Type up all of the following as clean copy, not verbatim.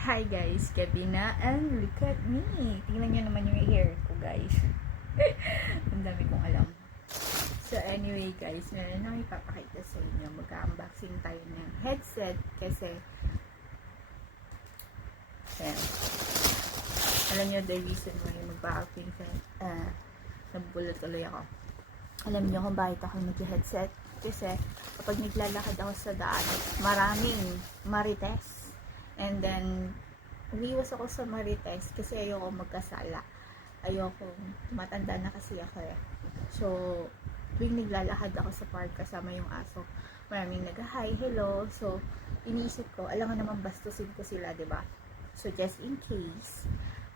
Hi guys, gabi na and look at me. Tingnan nyo naman yung hair ko guys. Ang dami kong alam. So anyway guys, meron akong ipapakita sa inyo. Mag-unboxing tayo ng headset kasi ayan. Alam nyo the reason why mag-unboxing nabulot tuloy ako. Alam nyo kung bakit ako nag-headset? Kasi kapag naglalakad ako sa daan, maraming marites. And then, umiwas ako sa marites kasi ayoko magkasala. Ayoko, matanda na kasi ako eh. So, tuwing naglalakad ako sa park kasama yung aso, maraming nag-hi, hello. So, iniisip ko, alam nga naman bastusin ko sila, diba? So, just in case,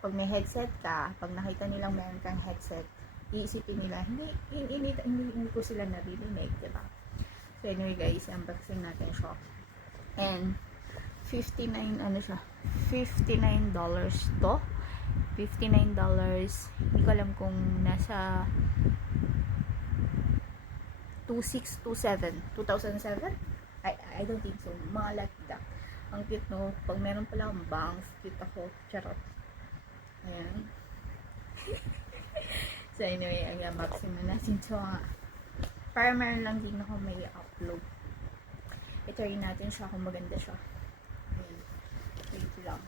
pag may headset ka, pag nakita nilang meron kang headset, iisipin nila, hindi ko sila naririnig, diba? So, anyway guys, unboxing natin siya. And, $59 to. $59. Hindi ko alam kung nasa 2007. I don't think so. Mga like that. Ang cute no. Pag meron pala akong bangs, cute ako. Charot. Ayan. So anyway, unboxing na natin ito nga. Para meron lang din ako may upload. Ito rin natin siya kung maganda siya. Ayan. Wait lang.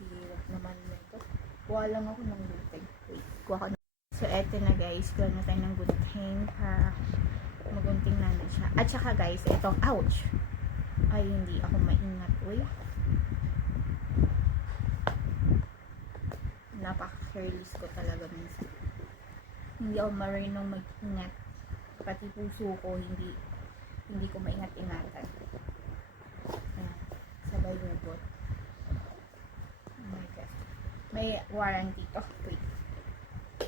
Hirap naman nito. Kuha lang ako ng gunting. Wait, kuha ko na. So, eto na guys. Kuha na tayo ng gunting para magunting natin siya. At saka guys, itong, ouch! Ay, hindi ako maingat. Uy. Napaka-careless ko talaga minsan. Hindi ako marunong mag-ingat. Pati puso ko, hindi ko maingat-ingatan. Ayan. Sabay lubot. Oh my God. May warranty to. Wait.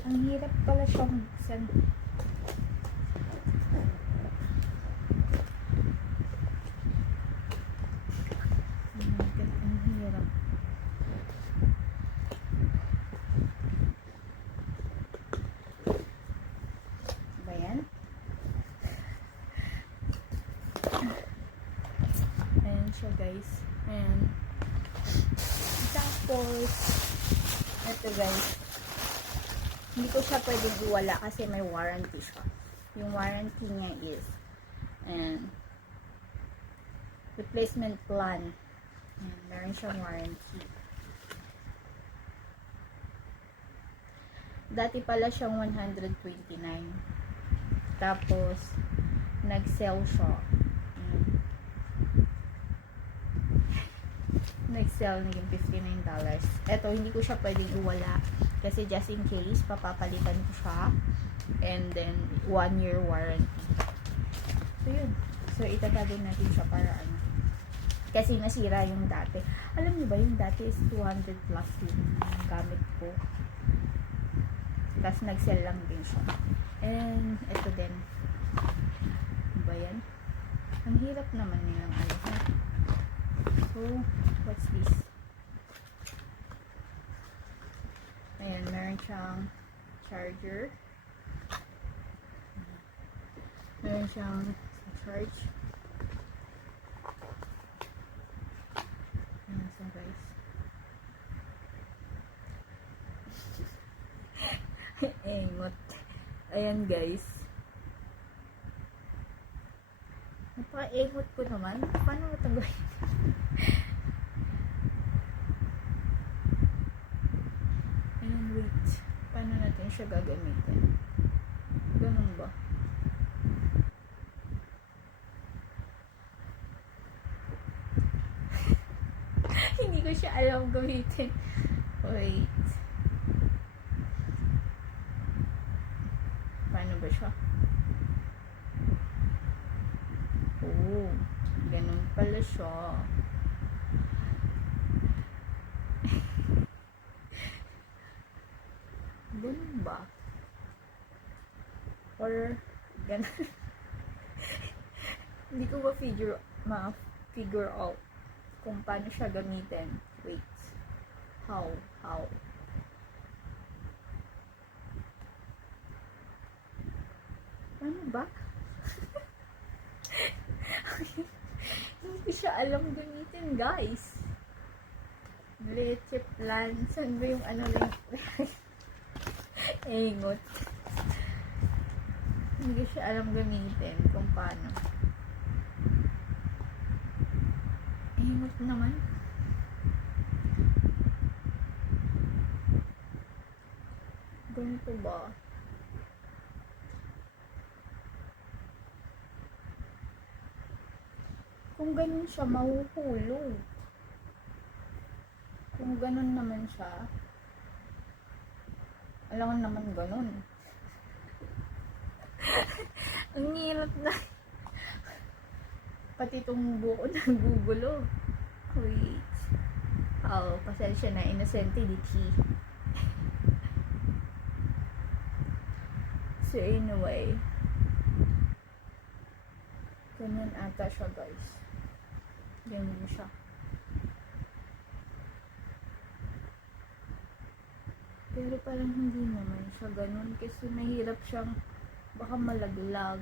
Ang hirap pala siyang buksan. Oh my God. Ang hirap. Ba yan? Ayan siya guys. Ayan. Tapos, ito guys, hindi ko siya pwedeng iwala kasi may warranty siya. Yung warranty niya is, and replacement plan. Ayan, meron siyang warranty. Dati pala siyang 129. Tapos, nag-sell siya. Nag-sell naging $59. Eto, hindi ko siya pwedeng iwala. Kasi just in case, papapalitan ko siya. And then, 1 year warranty. So, yun. So, itatago natin siya para ano. Kasi nasira yung dati. Alam niyo ba, yung dati is 200 plus yung gamit ko. Tapos, nag-sell lang din siya. And, eto din. Ano ba yan? Ang hirap naman nilang alam. So, what's this? Ayan, meron siyang charger. Meron siyang charge. Ayan, so guys. Engot. Ayan guys. Napaka-engot ko naman. Paano matanggalin? Ayan, wait. Paano natin siya gagamitin? Ganun ba? Hindi ko siya alam gamitin. Wait. Paano ba siya? Oh, ganun pala siya. Ganun ba? Or, ganun. Hindi ko ma-figure out kung paano siya gamitin. Wait. How? Paano ba? Hindi ko siya alam gamitin, guys. Leche plan. Saan ba yung ano lang? Ingot. Hindi ko siya alam gamitin kung paano. Ingot naman. Ganito ba? Kung ganun siya, mahuhulog. Kung ganun naman siya, alam mo naman ganun. Ang hirap na. Pati itong buko nagugulo. Wait. Oh, pasensya na. Inosente di chi. So anyway, ganyan ata siya, guys. Ganyan siya. Pero parang hindi naman siya ganun kasi mahirap siyang baka malaglag.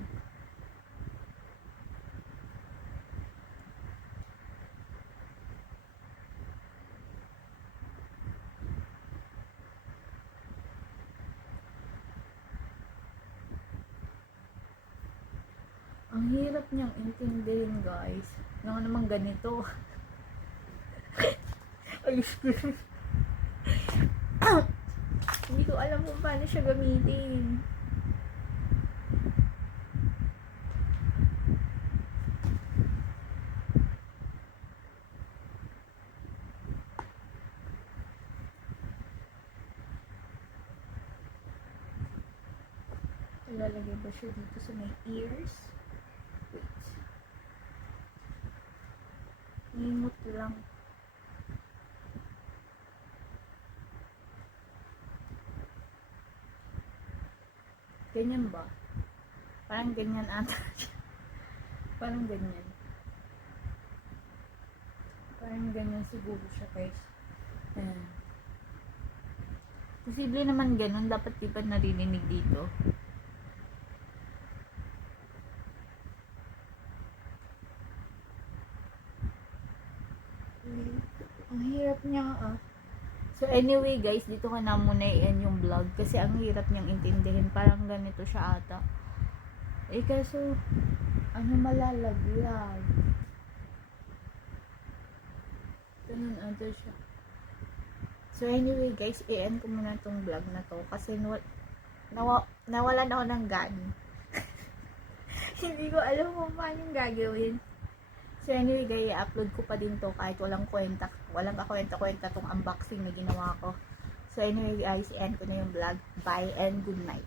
Ang hirap niyang intindihin, guys. Ano naman ganito. Ayos ko. Hindi ko alam kung paano siya gamitin. Ilalagay ba siya dito sa may ears? Wait. Imot lang. Ganyan ba? Parang ganyan ata siya. Parang ganyan. Parang ganyan siguro siya, guys. Posible naman ganun. Dapat di ba narinig dito? Ang hirap niya, ah. So anyway, guys, dito ko na muna i-end yung vlog kasi ang hirap niyang intindihin. Parang ganito siya ata. Eh kaso, ano malalaglag? Ganun ata siya. So anyway, guys, i-end ko muna tong vlog na to kasi nawalan ako ng gana. Hindi ko alam kung paano yung gagawin. So anyway, guys, i-upload ko pa din to kahit walang kakwenta-kwenta tong unboxing na ginawa ko. So anyway, guys, i-end ko na yung vlog. Bye and good night.